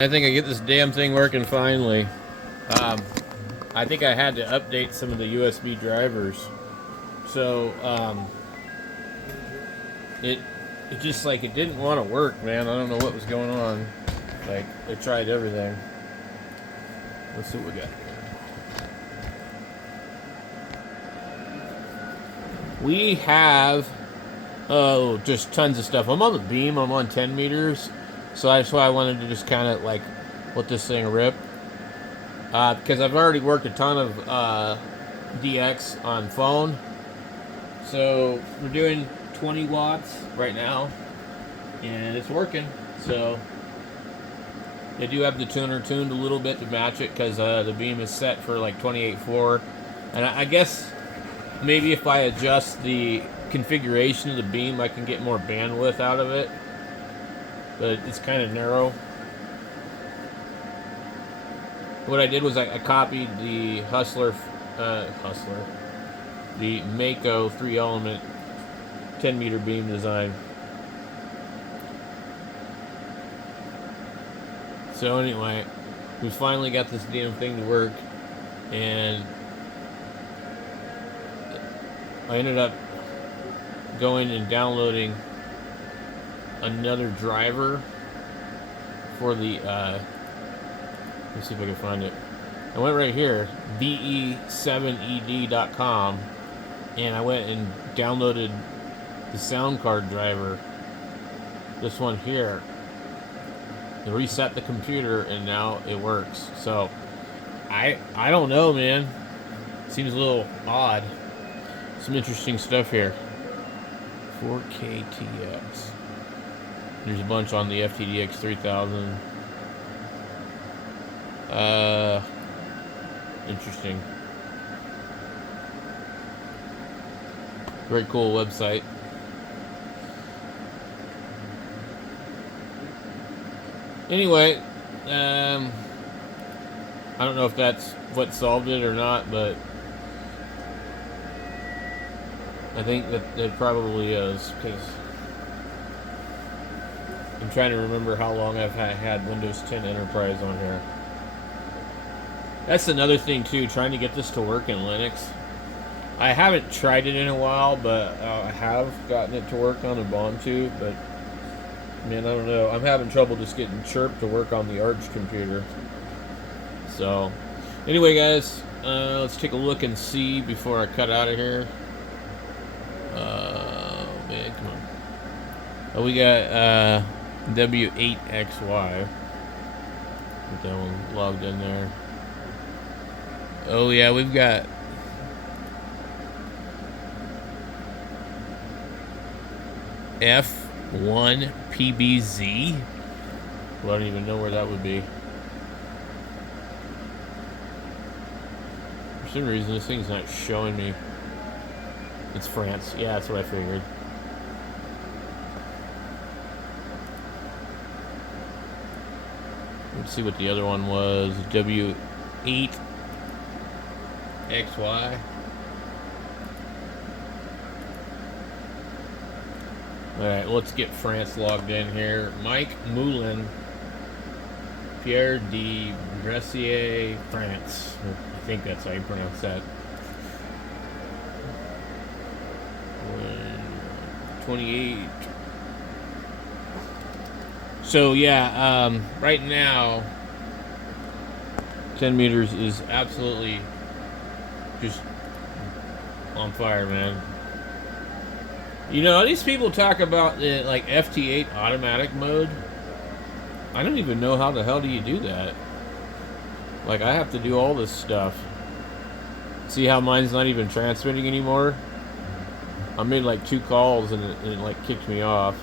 I think I get this damn thing working finally. I think I had to update some of the USB drivers. So, it just like it didn't want to work, man. I don't know what was going on. Like, I tried everything. Let's see what we got here. We have just tons of stuff. I'm on the beam. I'm on 10 meters. So that's why I wanted to just kind of like let this thing rip. Because I've already worked a ton of DX on phone. So we're doing 20 watts right now. And it's working. So they do have the tuner tuned a little bit to match it because the beam is set for like 28.4. And I guess maybe if I adjust the configuration of the beam, I can get more bandwidth out of it. But it's kind of narrow. What I did was I copied the the Mako 3-element 10 meter beam design. So anyway, we finally got this damn thing to work, and I ended up going and downloading another driver for the let's see if I can find it. I went right here, ve7ed.com, and I went and downloaded the sound card driver, this one here, and reset the computer, and now it works. So I don't know, man. Seems a little odd. Some interesting stuff here. 4K TX. There's a bunch on the Ftdx 3000. Interesting. Very cool website. Anyway, I don't know if that's what solved it or not, but I think that it probably is, because I'm trying to remember how long I've had Windows 10 Enterprise on here. That's another thing too, trying to get this to work in Linux. I haven't tried it in a while, but I have gotten it to work on Ubuntu, but man, I don't know. I'm having trouble just getting Chirp to work on the Arch computer. So, anyway guys, let's take a look and see before I cut out of here. Man, come on. Oh, we got W8XY. Get that one logged in there. Oh yeah, we've got F1PBZ. Well, I don't even know where that would be. For some reason, this thing's not showing me. It's France. Yeah, that's what I figured. Let's see what the other one was. W8XY. Alright, let's get France logged in here. Mike Moulin, Pierre de Bressier, France. I think that's how you pronounce that. 28. So yeah, right now 10 meters is absolutely just on fire, man. You know, these people talk about the like ft8 automatic mode. I don't even know how the hell do you do that. Like, I have to do all this stuff. See how mine's not even transmitting anymore? I made like 2 calls and it like kicked me off.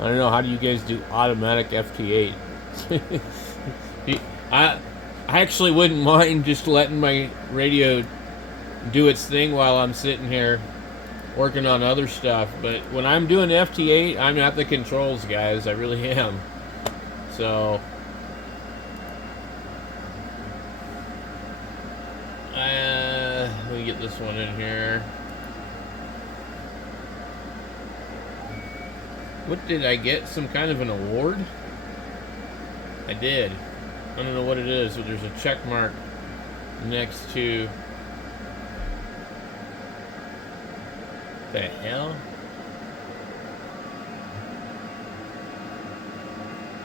I don't know, how do you guys do automatic ft8? I actually wouldn't mind just letting my radio do its thing while I'm sitting here working on other stuff, but when I'm doing ft8, I'm at the controls, guys. I really am. So let me get this one in here. What did I get? Some kind of an award? I did. I don't know what it is, but there's a check mark next to... The hell?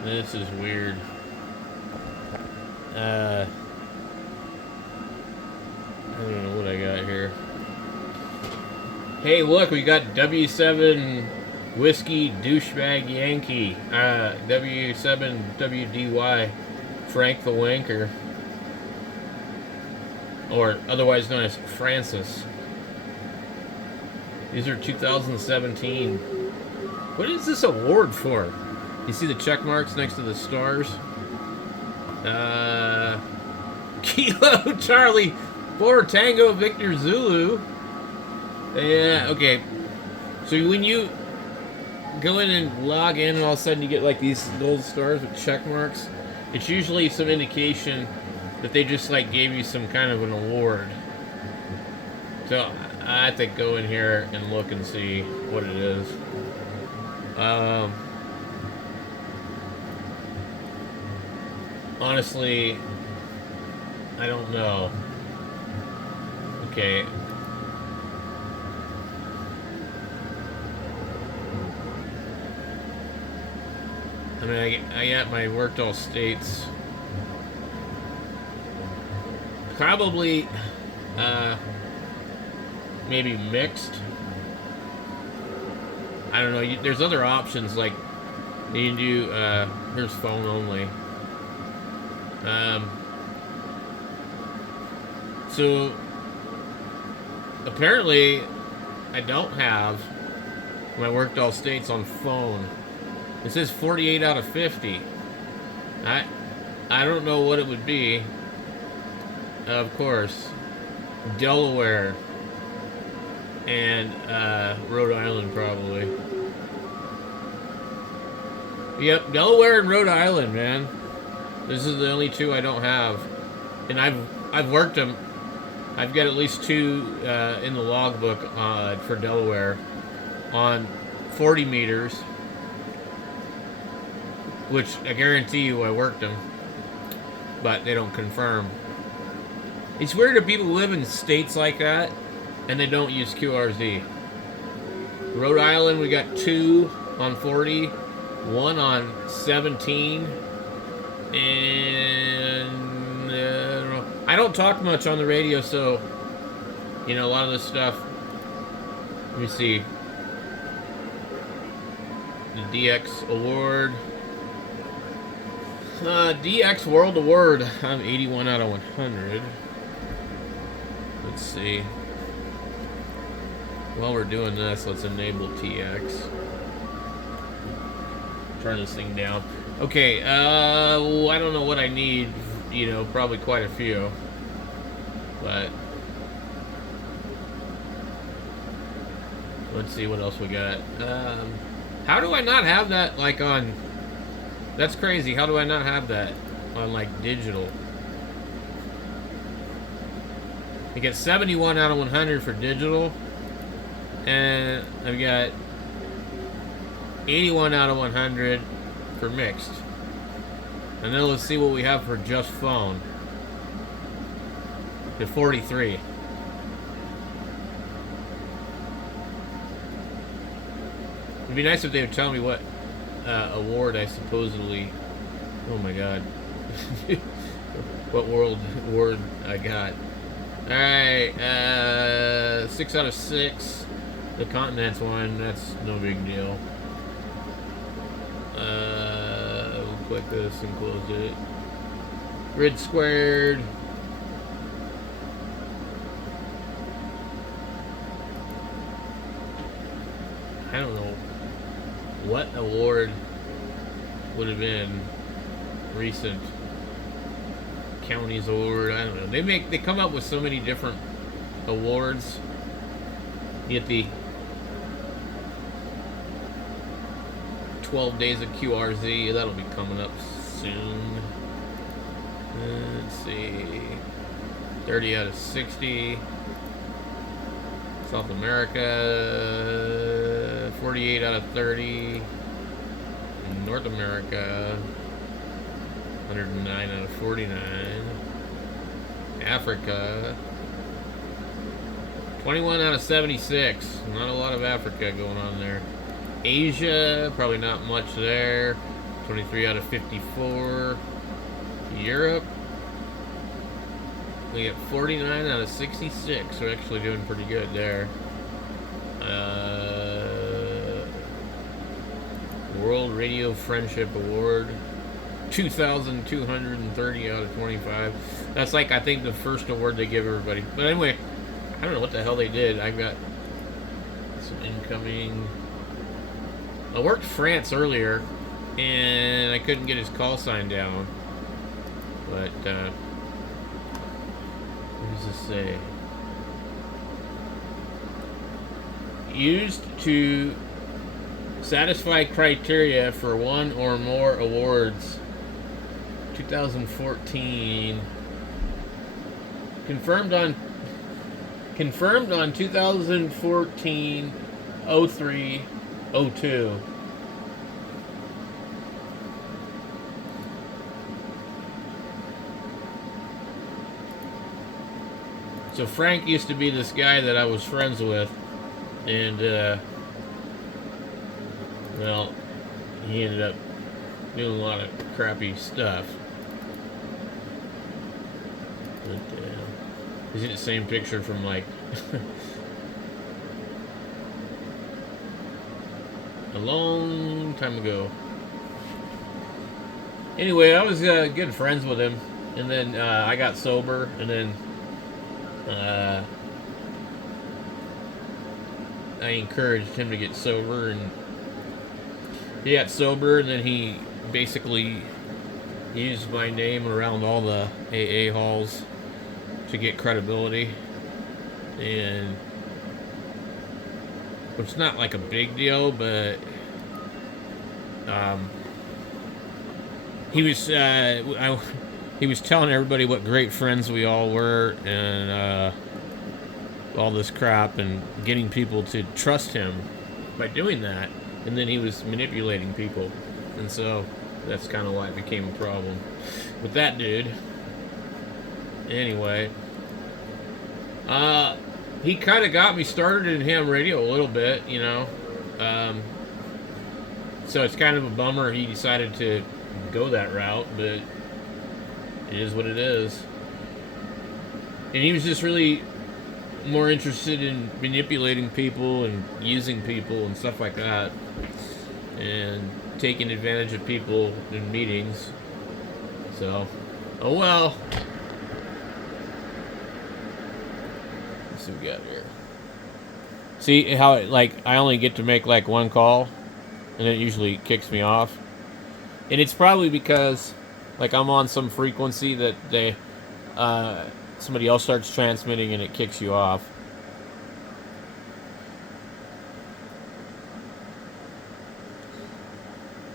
This is weird. I don't know what I got here. Hey, look, we got W7 Whiskey Douchebag Yankee. W7 WDY Frank the Wanker. Or otherwise known as Francis. These are 2017. What is this award for? You see the check marks next to the stars? Kilo Charlie 4 Tango Victor Zulu. Yeah, okay. So when you go in and log in and all of a sudden you get like these gold stars with check marks, it's usually some indication that they just like gave you some kind of an award. So I have to go in here and look and see what it is. Honestly, I don't know. Okay. I mean, I got my worked all states. Probably, maybe mixed. I don't know. There's other options like you can do. Here's phone only. So apparently, I don't have my worked all states on phone. It says 48 out of 50. I don't know what it would be. Of course, Delaware and Rhode Island probably. Yep, Delaware and Rhode Island, man. This is the only two I don't have, and I've worked them. I've got at least two in the logbook for Delaware on 40 meters, which I guarantee you I worked them, but they don't confirm. It's weird that people live in states like that and they don't use QRZ. Rhode Island, we got 2 on 40, 1 on 17, and I don't talk much on the radio, so you know a lot of this stuff. Let me see. The DX Award. DX World Award. I'm 81 out of 100. Let's see. While we're doing this, let's enable TX. Turn this thing down. Okay, I don't know what I need. You know, probably quite a few. But let's see what else we got. How do I not have that, like, on... That's crazy. How do I not have that on, like, digital? I get 71 out of 100 for digital. And I've got 81 out of 100 for mixed. And then let's see what we have for just phone. To 43. It'd be nice if they would tell me what award I supposedly... Oh my god. What world award I got. Alright, 6 out of 6. The continents one, that's no big deal. We'll click this and close it. Grid squared. I don't know what award would have been recent. Counties award, I don't know. They come up with so many different awards. You get the 12 days of QRZ, that'll be coming up soon. Let's see. 30 out of 60. South America, 48 out of 30. In North America, 109 out of 49. Africa, 21 out of 76. Not a lot of Africa going on there. Asia, probably not much there. 23 out of 54. Europe, we get 49 out of 66. We're actually doing pretty good there. World Radio Friendship Award, 2,230 out of 25. That's like, I think, the first award they give everybody. But anyway, I don't know what the hell they did. I've got some incoming. I worked France earlier, and I couldn't get his call sign down. But, what does this say? Used to satisfy criteria for one or more awards. 2014. Confirmed on 2014 03 02. So Frank used to be this guy that I was friends with, and well, he ended up doing a lot of crappy stuff. But is it the same picture from like a long time ago? Anyway, I was good friends with him, and then I got sober, and then I encouraged him to get sober, and he got sober, and then he basically used my name around all the AA halls to get credibility, and it's not like a big deal, but he was he was telling everybody what great friends we all were, and all this crap, and getting people to trust him by doing that, and then he was manipulating people, and so that's kind of why it became a problem with that dude. Anyway, he kind of got me started in ham radio a little bit, you know. So it's kind of a bummer he decided to go that route, but it is what it is. And he was just really more interested in manipulating people and using people and stuff like that, and taking advantage of people in meetings. So, oh well. Let's see what we got here. See how like I only get to make like one call, and it usually kicks me off. And it's probably because like I'm on some frequency that they somebody else starts transmitting and it kicks you off.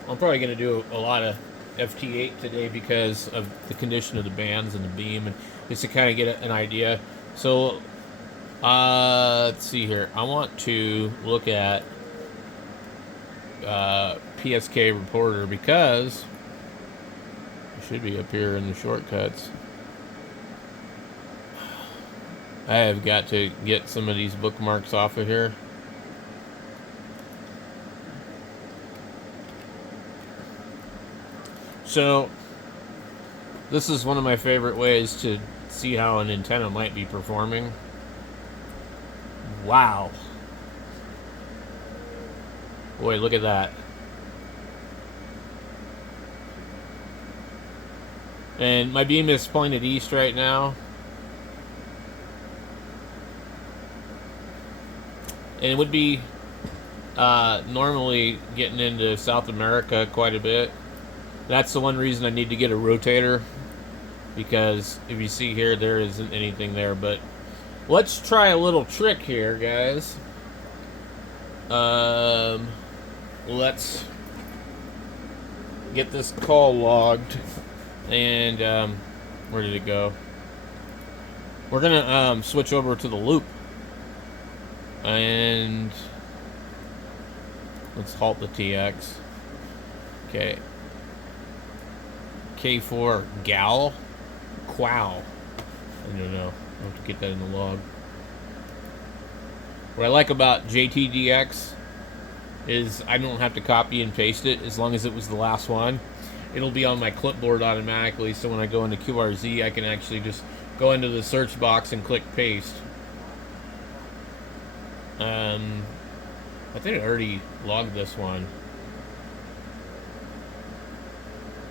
I'm probably going to do a lot of Ft8 today because of the condition of the bands and the beam, and just to kind of get an idea. So, let's see here. I want to look at PSK Reporter because it should be up here in the shortcuts. I have got to get some of these bookmarks off of here. So, this is one of my favorite ways to see how an antenna might be performing. Wow. Boy, look at that. And my beam is pointed east right now. And it would be normally getting into South America quite a bit. That's the one reason I need to get a rotator, because if you see here, there isn't anything there. But let's try a little trick here, guys. Let's get this call logged. And where did it go? We're gonna switch over to the loop, and let's halt the TX. Okay. K4 gal. Quow. I don't know. I'll have to get that in the log. What I like about JTDX is I don't have to copy and paste it as long as it was the last one. It'll be on my clipboard automatically, so when I go into QRZ, I can actually just go into the search box and click paste. I think I already logged this one.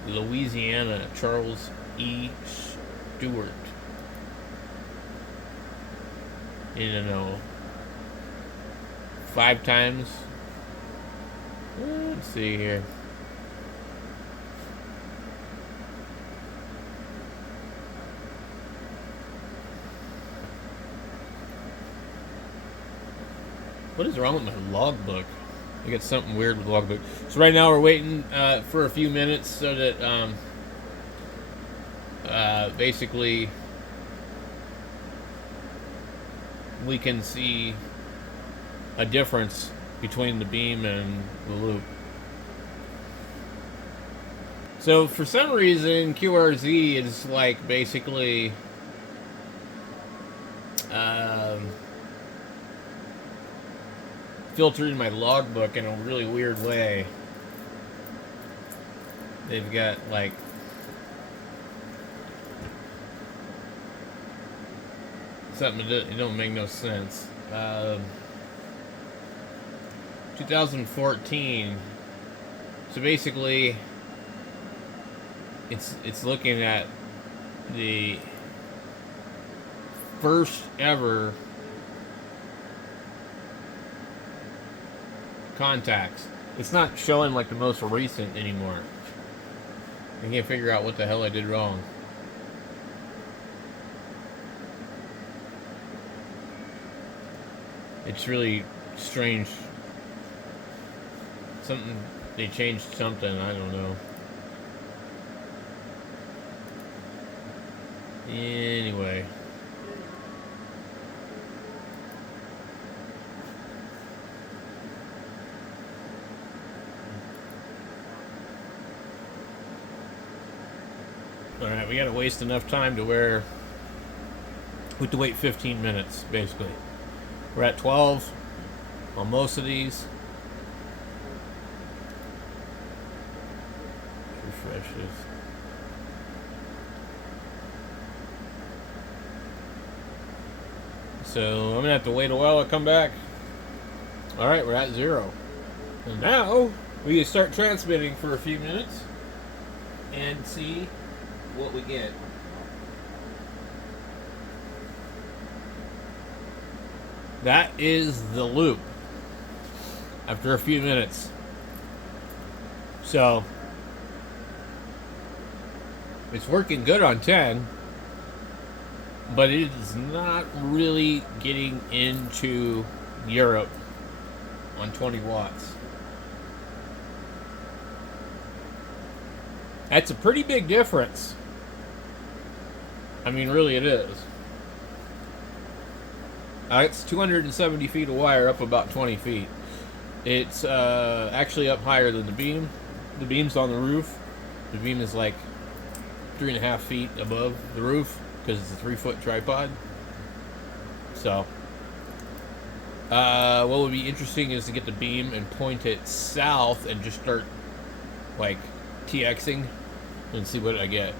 Louisiana, Charles E. Stewart. You know, 5 times. Let's see here. What is wrong with my logbook? I get something weird with the logbook. So right now we're waiting for a few minutes so that basically we can see a difference between the beam and the loop. So for some reason QRZ is like basically filtering my logbook in a really weird way. They've got like something that it don't make no sense. 2014. So basically, it's looking at the first ever contacts. It's not showing like the most recent anymore. I can't figure out what the hell I did wrong. It's really strange. They changed something, I don't know. Anyway. Alright, we gotta waste enough time to where we have to wait 15 minutes, basically. We're at 12 on most of these. Refresh this. So I'm gonna have to wait a while to come back. Alright, we're at 0. And now we can start transmitting for a few minutes and see what we get. That is the loop after a few minutes. So it's working good on 10, but it is not really getting into Europe on 20 watts. That's a pretty big difference. I mean, really it is. It's 270 feet of wire up about 20 feet. It's actually up higher than the beam. The beam's on the roof. The beam is like 3.5 feet above the roof because it's a 3-foot tripod. So, what would be interesting is to get the beam and point it south and just start like TXing and see what I get.